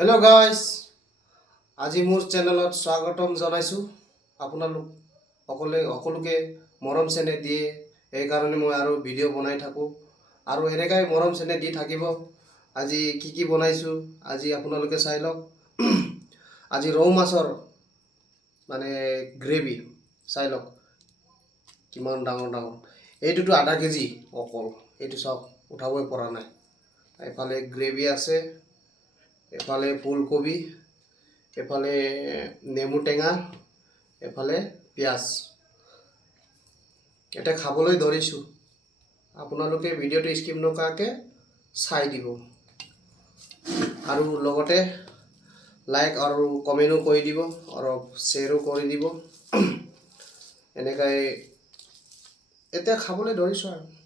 hello guys আজি মোৰ চেনেলত স্বাগতম জনাইছো আপোনালোক সকলোকে মৰম চেনে দিয়ে এই কাৰণে মই আৰু ভিডিঅ' বনাই থাকো আৰু এনেকৈ মৰম চেনে দি থাকিব আজি কি বনাইছো আজি আপোনালোকে চাই লওক আজি ৰৌ মাছৰ মানে গ্ৰেভি চাই লওক কিমান ডাঙৰ এইটোটো আধা কেজি অকল এইটো সব উঠাবই পৰা নাই এফালে গ্ৰেভি আছে এফালে ফুলকবি এফালে নেমু টেঙা এফালে পিয়াজ এটা খাবলৈ ধৰিছো আপোনালোকে ভিডিঅ'টো স্কিপ নকৰাকে চাই দিব আৰু লগতে লাইক আৰু কমেন্টও কৰি দিব আৰু শ্বেয়াৰো কৰি দিব এনেকৈ এটা খাবলৈ ধৰিছো আৰু